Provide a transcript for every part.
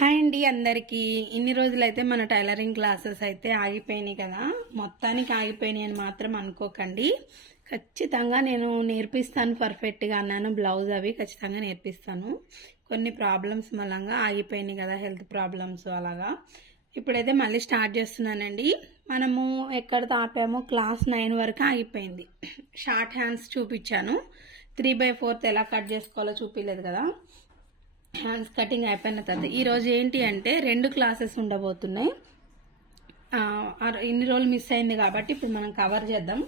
Hi అండి అందరికీ. ఇన్ని రోజులైతే మన టైలరింగ్ క్లాసెస్ అయితే ఆగిపోయినాయి కదా. మొత్తానికి ఆగిపోయినాయి అని మాత్రం అనుకోకండి. ఖచ్చితంగా నేను నేర్పిస్తాను పర్ఫెక్ట్గా అన్నాను బ్లౌజ్ అవి ఖచ్చితంగా నేర్పిస్తాను. కొన్ని ప్రాబ్లమ్స్ మూలంగా ఆగిపోయినాయి కదా హెల్త్ ప్రాబ్లమ్స్ అలాగా. ఇప్పుడైతే మళ్ళీ స్టార్ట్ చేస్తున్నానండి. మనము ఎక్కడ తాపామో క్లాస్ నైన్ వరకు ఆగిపోయింది. షార్ట్ హ్యాండ్స్ చూపించాను. త్రీ బై ఫోర్త్ ఎలా కట్ చేసుకోవాలో చూపించలేదు కదా. హ్యాండ్స్ కటింగ్ అయిపోయిన తర్వాత ఈరోజు ఏంటి అంటే రెండు క్లాసెస్ ఉండబోతున్నాయి. ఇన్ని రోజులు మిస్ అయింది కాబట్టి ఇప్పుడు మనం కవర్ చేద్దాం.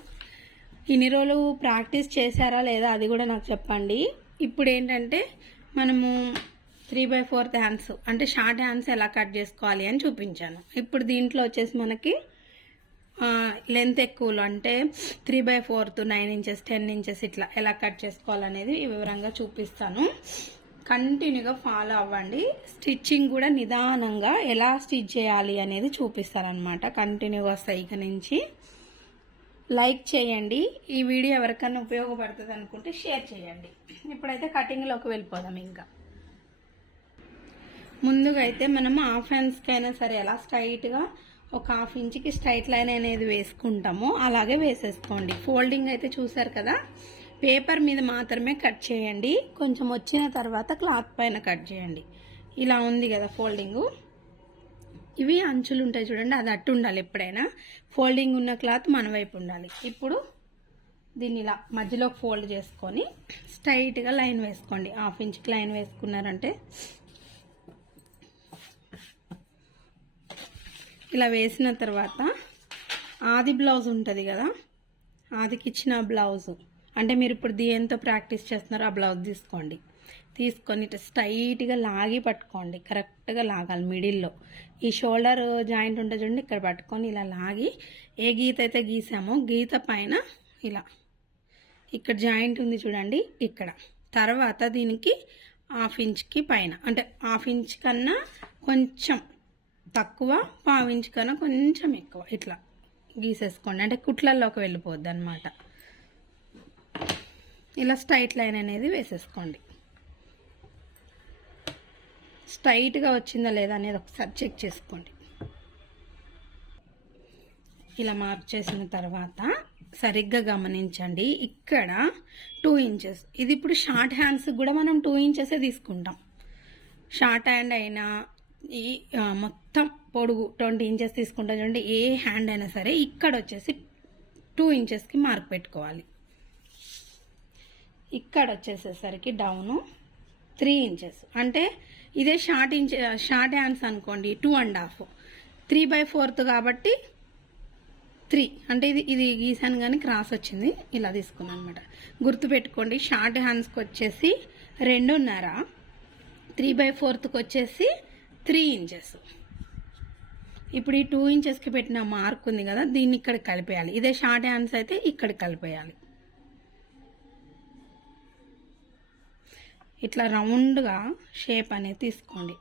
ఇన్ని రోజులు ప్రాక్టీస్ చేశారా లేదా అది కూడా నాకు చెప్పండి. ఇప్పుడు ఏంటంటే మనము త్రీ బై ఫోర్త్ హ్యాండ్స్ అంటే షార్ట్ హ్యాండ్స్ ఎలా కట్ చేసుకోవాలి అని చూపించాను. ఇప్పుడు దీంట్లో వచ్చేసి మనకి లెంత్ ఎక్కువలో అంటే three by fourth nine inches ten inches ఇట్లా ఎలా కట్ చేసుకోవాలనేది వివరంగా చూపిస్తాను. కంటిన్యూగా ఫాలో అవ్వండి. స్టిచ్చింగ్ కూడా నిదానంగా ఎలా స్టిచ్ చేయాలి అనేది చూపిస్తారనమాట కంటిన్యూగా వస్తాయి ఇక నుంచి. లైక్ చేయండి. ఈ వీడియో ఎవరికైనా ఉపయోగపడుతుంది అనుకుంటే షేర్ చేయండి. ఇప్పుడైతే కటింగ్లోకి వెళ్ళిపోదాం ఇంకా. ముందుగా అయితే మనం హాఫ్ హ్యాండ్స్కి అయినా సరే ఎలా స్ట్రైట్గా ఒక హాఫ్ ఇంచ్కి స్ట్రైట్ లైన్ అనేది వేసుకుంటామో అలాగే వేసేసుకోండి. ఫోల్డింగ్ అయితే చూసారు కదా? పేపర్ మీద మాత్రమే కట్ చేయండి. కొంచెం వచ్చిన తర్వాత క్లాత్ పైన కట్ చేయండి. ఇలా ఉంది కదా ఫోల్డింగు. ఇవి అంచులు ఉంటాయి చూడండి అది అట్టు ఉండాలి ఎప్పుడైనా. ఫోల్డింగ్ ఉన్న క్లాత్ మన వైపు ఉండాలి. ఇప్పుడు దీన్ని ఇలా మధ్యలో ఫోల్డ్ చేసుకొని స్ట్రైట్గా లైన్ వేసుకోండి. హాఫ్ ఇంచ్కి లైన్ వేసుకున్నారంటే ఇలా వేసిన తర్వాత ఆది బ్లౌజ్ ఉంటుంది కదా ఆదికి ఇచ్చిన అంటే మీరు ఇప్పుడు దేంతో ప్రాక్టీస్ చేస్తున్నారో ఆ బ్లౌజ్ తీసుకోండి. తీసుకొని ఇట్లా స్ట్రైట్గా లాగి పట్టుకోండి. కరెక్ట్గా లాగాలి మిడిల్లో. ఈ షోల్డర్ జాయింట్ ఉంటుంది చూడండి ఇక్కడ పట్టుకొని ఇలా లాగి ఏ గీత అయితే గీసామో గీత పైన ఇలా. ఇక్కడ జాయింట్ ఉంది చూడండి ఇక్కడ. తర్వాత దీనికి హాఫ్ ఇంచ్కి పైన. అంటే హాఫ్ ఇంచ్ కన్నా కొంచెం తక్కువ పావు ఇంచ్ కన్నా కొంచెం ఎక్కువ. ఇట్లా గీసేసుకోండి. అంటే కుట్లల్లోకి వెళ్ళిపోద్ది అనమాట ఇలా స్ట్రైట్ లైన్ అనేది వేసేసుకోండి. స్ట్రైట్గా వచ్చిందా లేదా అనేది ఒకసారి చెక్ చేసుకోండి. ఇలా మార్క్ చేసిన తర్వాత సరిగ్గా గమనించండి. ఇక్కడ టూ ఇంచెస్. ఇది ఇప్పుడు షార్ట్ హ్యాండ్స్ కూడా మనం టూ ఇంచెసే తీసుకుంటాం. షార్ట్ హ్యాండ్ అయినా ఈ మొత్తం పొడుగు ట్వంటీ ఇంచెస్ తీసుకుంటాం చూడండి ఏ హ్యాండ్ అయినా సరే ఇక్కడ వచ్చేసి టూ ఇంచెస్కి మార్క్ పెట్టుకోవాలి. ఇక్కడ వచ్చేసేసరికి డౌను త్రీ ఇంచెస్. అంటే ఇదే షార్ట్ ఇంచ్ షార్ట్ హ్యాండ్స్ అనుకోండి two and half. Three by fourth కాబట్టి త్రీ. అంటే ఇది ఇది గీసాను కానీ క్రాస్ వచ్చింది ఇలా తీసుకున్నాను అనమాట గుర్తుపెట్టుకోండి షార్ట్ హ్యాండ్స్కి వచ్చేసి రెండున్నర. త్రీ బై ఫోర్త్కి వచ్చేసి త్రీ ఇంచెస్. ఇప్పుడు ఈ టూ ఇంచెస్కి పెట్టిన మార్క్ ఉంది కదా దీన్ని ఇక్కడ కలిపేయాలి. ఇదే షార్ట్ హ్యాండ్స్ అయితే ఇక్కడ కలిపేయాలి. ఇట్లా రౌండ్గా షేప్ అనేది తీసుకోండి.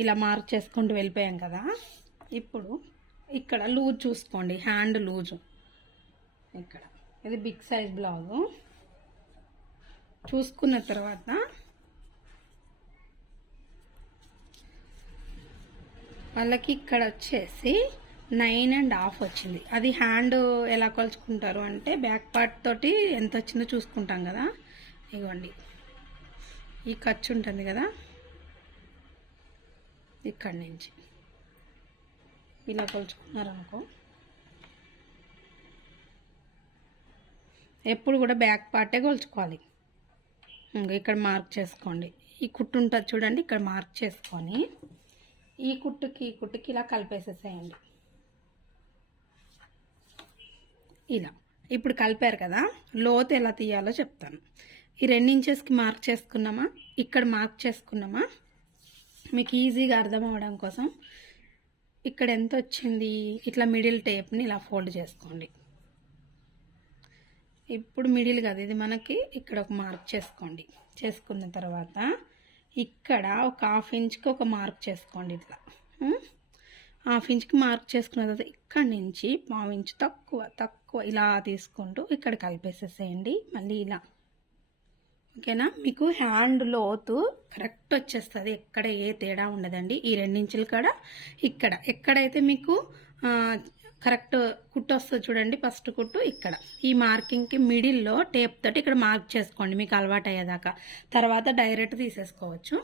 ఇలా మార్క్ చేసుకుంటూ వెళ్ళిపోయాం కదా. ఇప్పుడు ఇక్కడ లూజ్ చూసుకోండి. Hand loose. ఇక్కడ. ఇది బిగ్ సైజ్ బ్లౌజు. చూసుకున్న తర్వాత వాళ్ళకి ఇక్కడ వచ్చేసి నైన్ అండ్ హాఫ్ వచ్చింది. అది హ్యాండ్ ఎలా కొలుచుకుంటారు అంటే బ్యాక్ పార్ట్ తోటి ఎంత వచ్చిందో చూసుకుంటాం కదా. ఇగోండి. ఈ ఖర్చు ఉంటుంది కదా. ఇక్కడి నుంచి. ఇలా కొలుచుకున్నారనుకో ఎప్పుడు కూడా బ్యాక్ పార్టే కొలుచుకోవాలి. ఇంకా ఇక్కడ మార్క్ చేసుకోండి. ఈ కుట్టు ఉంటుంది చూడండి ఇక్కడ మార్క్ చేసుకొని. ఈ కుట్టుకి ఈ కుట్టుకి ఇలా కలిపేసేసేయండి. ఇలా. ఇప్పుడు కలిపారు కదా లోతు ఎలా తీయాలో చెప్తాను. ఈ రెండు ఇంచెస్కి మార్క్ చేసుకున్నామా? ఇక్కడ మార్క్ చేసుకున్నామా? మీకు ఈజీగా అర్థం అవ్వడం కోసం ఇక్కడ ఎంత వచ్చింది? ఇట్లా మిడిల్ టేప్ని ఇలా ఫోల్డ్ చేసుకోండి. ఇప్పుడు మిడిల్ కదా ఇది మనకి ఇక్కడ ఒక మార్క్ చేసుకోండి. చేసుకున్న తర్వాత ఇక్కడ ఒక హాఫ్ ఇంచ్కి ఒక మార్క్ చేసుకోండి ఇట్లా. హాఫ్ ఇంచ్కి మార్క్ చేసుకున్న తర్వాత ఇక్కడ నుంచి పావు ఇంచ్ తక్కువ తక్కువ ఇలా తీసుకుంటూ ఇక్కడ కలిపేసేసేయండి. మళ్ళీ ఇలా. ఓకేనా? మీకు హ్యాండ్ లోతు కరెక్ట్ వచ్చేస్తుంది. ఎక్కడ ఏ తేడా ఉండదండి. ఈ రెండించులు కాడ ఇక్కడ. ఎక్కడైతే మీకు కరెక్ట్ కుట్టు వస్తుంది చూడండి. ఫస్ట్ కుట్టు ఇక్కడ. ఈ మార్కింగ్కి మిడిల్లో టేప్ తోటి ఇక్కడ మార్క్ చేసుకోండి. మీకు అలవాటు అయ్యేదాకా. తర్వాత డైరెక్ట్ తీసేసుకోవచ్చు.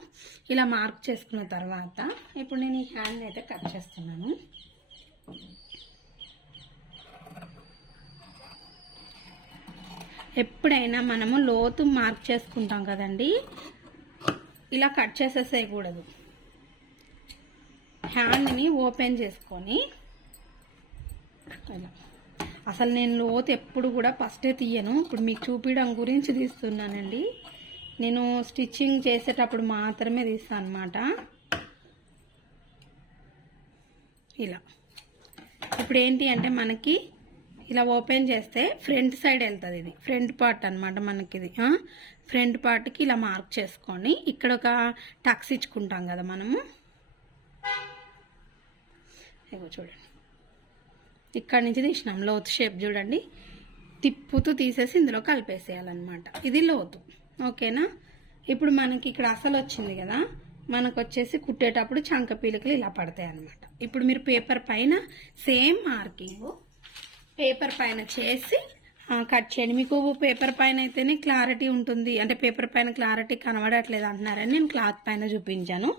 ఇలా మార్క్ చేసుకున్న తర్వాత ఇప్పుడు నేను ఈ హ్యాండ్ని అయితే కట్ చేస్తున్నాను. ఎప్పుడైనా మనము లోతు మార్క్ చేసుకుంటాం కదండి. ఇలా కట్ చేసేసేయకూడదు. హ్యాండ్ని ఓపెన్ చేసుకొని ఇలా. అసలు నేను లోతు ఎప్పుడు కూడా ఫస్టే తీయను. ఇప్పుడు మీకు చూపించడం గురించి తీస్తున్నానండి. నేను స్టిచ్చింగ్ చేసేటప్పుడు మాత్రమే తీస్తాను అనమాట ఇలా. ఇప్పుడు ఏంటి అంటే మనకి ఇలా ఓపెన్ చేస్తే ఫ్రంట్ సైడ్ వెళ్తుంది ఇది. ఫ్రంట్ పార్ట్ అనమాట మనకి ఇది ఫ్రంట్ పార్ట్కి ఇలా మార్క్ చేసుకొని ఇక్కడ ఒక టక్స్ ఇచ్చుకుంటాం కదా మనము. ఇగో చూడండి. ఇక్కడ నుంచి తీసినాం. లోతు షేప్ చూడండి. తిప్పుతూ తీసేసి ఇందులో కలిపేసేయాలన్నమాట. ఇది లోతు. ఓకేనా? ఇప్పుడు మనకి ఇక్కడ అసలు వచ్చింది కదా. మనకు వచ్చేసి కుట్టేటప్పుడు చంక పీలికలు ఇలా పడతాయి అన్నమాట ఇప్పుడు మీరు పేపర్ పైన సేమ్ మార్కింగ్ పేపర్ పైన చేసి కట్ చేయండి. మీకు పేపర్ పైన అయితేనే క్లారిటీ ఉంటుంది. అంటే పేపర్ పైన క్లారిటీ కనబడట్లేదు అంటున్నారని నేను క్లాత్ పైన చూపించాను.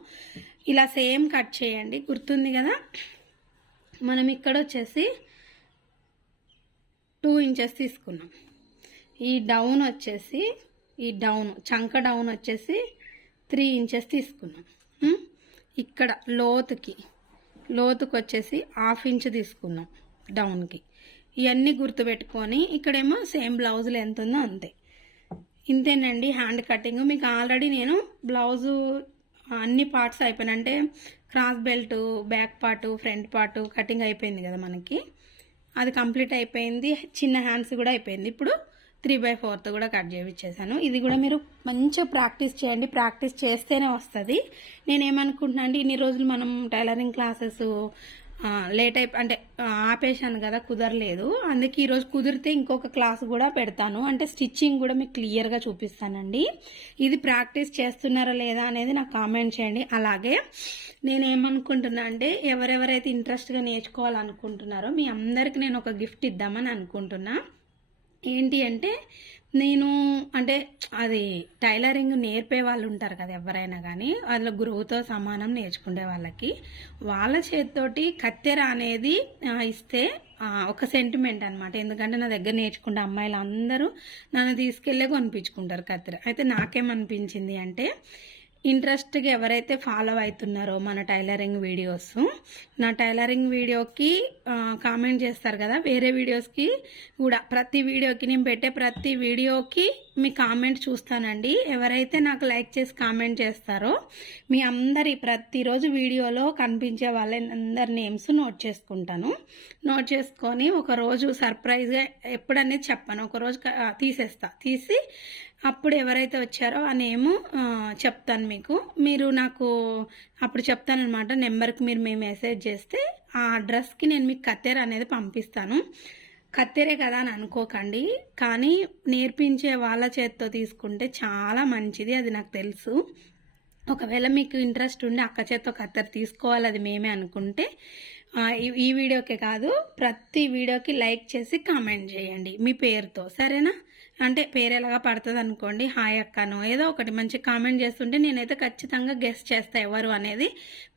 ఇలా సేమ్ కట్ చేయండి. గుర్తుంది కదా? మనం ఇక్కడ వచ్చేసి టూ ఇంచెస్ తీసుకున్నాం. ఈ డౌన్ వచ్చేసి ఈ డౌన్ చంక డౌన్ వచ్చేసి త్రీ ఇంచెస్ తీసుకున్నాం. ఇక్కడ లోతుకి లోతుకు వచ్చేసి హాఫ్ ఇంచ్ తీసుకున్నాం డౌన్కి. ఇవన్నీ గుర్తుపెట్టుకొని ఇక్కడేమో సేమ్ బ్లౌజులు ఎంత ఉందో అంతే. ఇంతేనండి హ్యాండ్ కటింగ్. మీకు ఆల్రెడీ నేను బ్లౌజు అన్ని పార్ట్స్ అయిపోయినాయి. అంటే cross belt back part front part cutting అయిపోయింది కదా మనకి. అది కంప్లీట్ అయిపోయింది. చిన్న హ్యాండ్స్ కూడా అయిపోయింది. ఇప్పుడు త్రీ బై ఫోర్త్ కూడా కట్ చేయించేసాను ఇది కూడా మీరు మంచిగా ప్రాక్టీస్ చేయండి. ప్రాక్టీస్ చేస్తేనే వస్తుంది. నేనేమనుకుంటున్నా అంటే ఇన్ని రోజులు మనం టైలరింగ్ క్లాసెస్ లేట్ అయి అంటే ఆపేశాను కదా కుదరలేదు. అందుకే ఈరోజు కుదిరితే ఇంకొక క్లాస్ కూడా పెడతాను. అంటే స్టిచ్చింగ్ కూడా మీకు క్లియర్గా చూపిస్తానండి. ఇది ప్రాక్టీస్ చేస్తున్నారా లేదా అనేది నాకు కామెంట్ చేయండి. అలాగే నేను ఏమనుకుంటున్నా అంటే ఎవరెవరైతే ఇంట్రెస్ట్గా నేర్చుకోవాలనుకుంటున్నారో మీ అందరికి నేను ఒక గిఫ్ట్ ఇద్దామని అనుకుంటున్నా. ఏంటి అంటే నేను అంటే అది టైలరింగ్ నేర్పే వాళ్ళు ఉంటారు కదా ఎవరైనా కానీ వాళ్ళ గురువుతో సమానం నేర్చుకునే వాళ్ళకి వాళ్ళ చేతితోటి కత్తెర అనేది ఇస్తే ఒక సెంటిమెంట్ అనమాట ఎందుకంటే నా దగ్గర నేర్చుకున్న అమ్మాయిలు అందరూ నన్ను తీసుకెళ్ళే కొనిపించుకుంటారు కత్తెర. అయితే నాకేమనిపించింది అంటే ఇంట్రెస్ట్గా ఎవరైతే ఫాలో అవుతున్నారో మన టైలరింగ్ వీడియోస్ నా టైలరింగ్ వీడియోకి కామెంట్ చేస్తారు కదా వేరే వీడియోస్కి కూడా. ప్రతి వీడియోకి నేను పెట్టే ప్రతి వీడియోకి మీ కామెంట్ చూస్తానండి. ఎవరైతే నాకు లైక్ చేసి కామెంట్ చేస్తారో మీ అందరి ప్రతిరోజు వీడియోలో కనిపించే వాళ్ళందరి నేమ్స్ నోట్ చేసుకుంటాను. నోట్ చేసుకొని ఒకరోజు సర్ప్రైజ్గా ఎప్పుడనేది చెప్పాను. ఒకరోజు తీసేస్తా. తీసి అప్పుడు ఎవరైతే వచ్చారో ఆ నేము చెప్తాను మీకు. మీరు నాకు అప్పుడు చెప్తానమాట నెంబర్కి మీరు మేము మెసేజ్ చేస్తే ఆ అడ్రస్కి నేను మీకు కత్తెర అనేది పంపిస్తాను. కత్తెరే కదా అని అనుకోకండి. కానీ నేర్పించే వాళ్ళ చేతితో తీసుకుంటే చాలా మంచిది అది నాకు తెలుసు. ఒకవేళ మీకు ఇంట్రెస్ట్ ఉండి అక్క చేత్తో కత్తెర తీసుకోవాలి అది మేమే అనుకుంటే ఈ వీడియోకే కాదు ప్రతి వీడియోకి లైక్ చేసి కామెంట్ చేయండి మీ పేరుతో. సరేనా? అంటే పేరేలాగా పడుతుంది అనుకోండి హాయ్ అక్కను ఏదో ఒకటి మంచి కామెంట్ చేస్తుంటే నేనైతే ఖచ్చితంగా గెస్ట్ చేస్తా ఎవరు అనేది.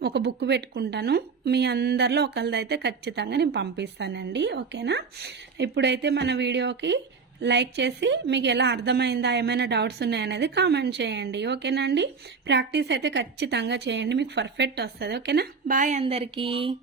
ఒక బుక్ పెట్టుకుంటాను. మీ అందరిలో ఒకరిదైతే ఖచ్చితంగా నేను పంపిస్తానండి. ఓకేనా? ఇప్పుడైతే మన వీడియోకి లైక్ చేసి మీకు ఎలా అర్థమైందా ఏమైనా డౌట్స్ ఉన్నాయనేది కామెంట్ చేయండి. ఓకేనా అండి? ప్రాక్టీస్ అయితే ఖచ్చితంగా చేయండి. మీకు పర్ఫెక్ట్ వస్తుంది. ఓకేనా? బాయ్ అందరికీ.